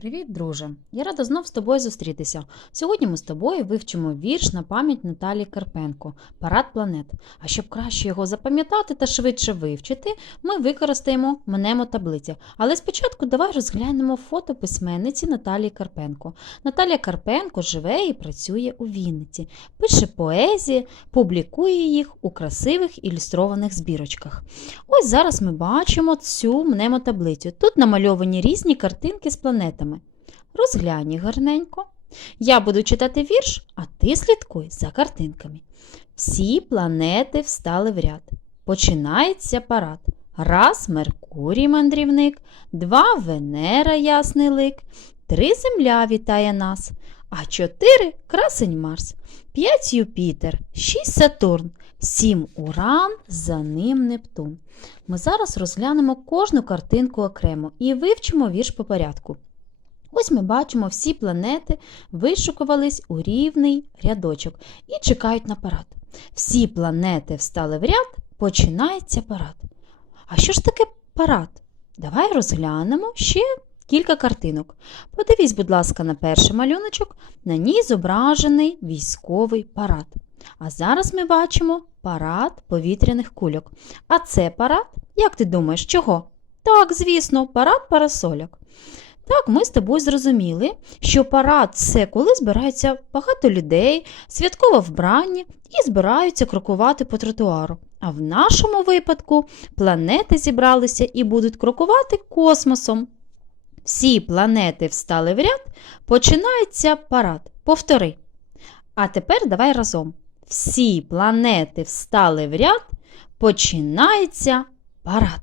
Привіт, друже! Я рада знов з тобою зустрітися. Сьогодні ми з тобою вивчимо вірш на пам'ять Наталії Карпенко Парад планет. А щоб краще його запам'ятати та швидше вивчити, ми використаємо мнемотаблиці. Але спочатку давай розглянемо фото письменниці Наталії Карпенко. Наталія Карпенко живе і працює у Вінниці, пише поезії, публікує їх у красивих ілюстрованих збірочках. Ось зараз ми бачимо цю мнемотаблицю. Тут намальовані різні картинки з планетами. Розглянь гарненько. Я буду читати вірш, а ти слідкуй за картинками. Всі планети встали в ряд. Починається парад. Раз Меркурій мандрівник, два Венера ясний лик, три Земля вітає нас, а чотири красень Марс, п'ять Юпітер, шість Сатурн, сім Уран, за ним Нептун. Ми зараз розглянемо кожну картинку окремо і вивчимо вірш по порядку. Ось ми бачимо, всі планети вишукувались у рівний рядочок і чекають на парад. Всі планети встали в ряд, починається парад. А що ж таке парад? Давай розглянемо ще кілька картинок. Подивись, будь ласка, на перший малюночок. На ній зображений військовий парад. А зараз ми бачимо парад повітряних кульок. А це парад, як ти думаєш, чого? Так, звісно, парад парасольок. Так, ми з тобою зрозуміли, що парад це коли збираються багато людей, святково вбранні і збираються крокувати по тротуару. А в нашому випадку планети зібралися і будуть крокувати космосом. Всі планети встали в ряд, починається парад. Повтори. А тепер давай разом. Всі планети встали в ряд, починається парад.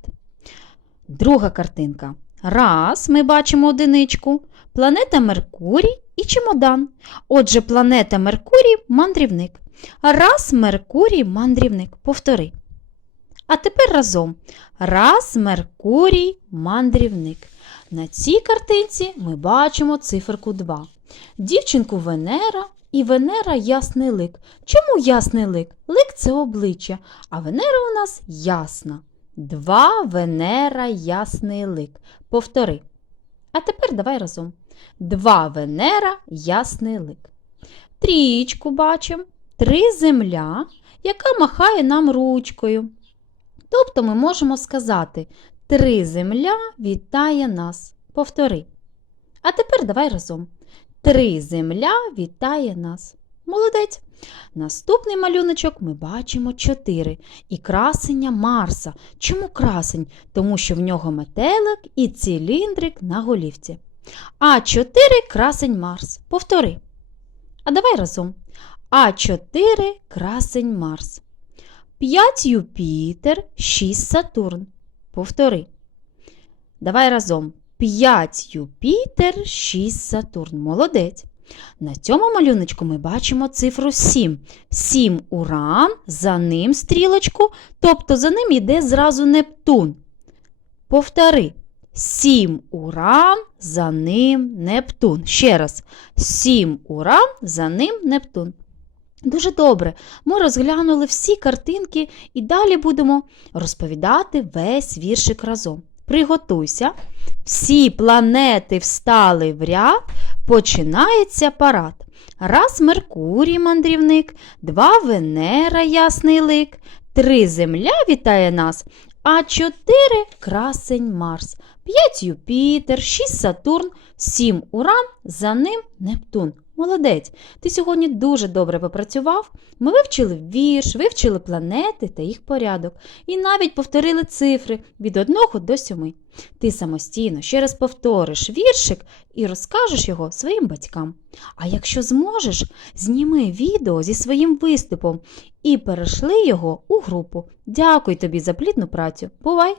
Друга картинка. Раз ми бачимо одиничку, планета Меркурій і чемодан. Отже, планета Меркурій мандрівник. Раз Меркурій мандрівник. Повтори. А тепер разом. Раз Меркурій мандрівник. На цій картинці ми бачимо циферку 2. Дівчинку Венера і Венера ясний лик. Чому ясний лик? Лик це обличчя, а Венера у нас ясна. Два Венера ясний лик. Повтори. А тепер давай разом. Два Венера ясний лик. Трієчку бачимо. Три земля, яка махає нам ручкою. Тобто ми можемо сказати Три земля вітає нас. Повтори. А тепер давай разом. Три земля вітає нас. Молодець. Наступний малюночок ми бачимо чотири. І красення Марса. Чому красень? Тому що в нього метелик і циліндрик на голівці. А чотири красень Марс. Повтори. А давай разом. А 4 красень Марс. 5 Юпітер, 6 Сатурн. Повтори. Давай разом. 5 Юпітер, 6 Сатурн. Молодець. На цьому малюночку ми бачимо цифру 7. 7 Уран, за ним стрілочку, тобто за ним йде зразу Нептун. Повтори. 7 Уран, за ним Нептун. Ще раз. 7 Уран, за ним Нептун. Дуже добре. Ми розглянули всі картинки і далі будемо розповідати весь віршик разом. Приготуйся. Всі планети встали в ряд, починається парад. Раз Меркурій мандрівник, два Венера ясний лик, три Земля вітає нас, а чотири красень Марс, п'ять Юпітер, шість Сатурн, сім Уран, за ним Нептун. Молодець, ти сьогодні дуже добре попрацював. Ми вивчили вірш, вивчили планети та їх порядок і навіть повторили цифри від 1 до 7. Ти самостійно ще раз повториш віршик і розкажеш його своїм батькам. А якщо зможеш, зніми відео зі своїм виступом і перешли його у групу. Дякую тобі за плідну працю. Бувай!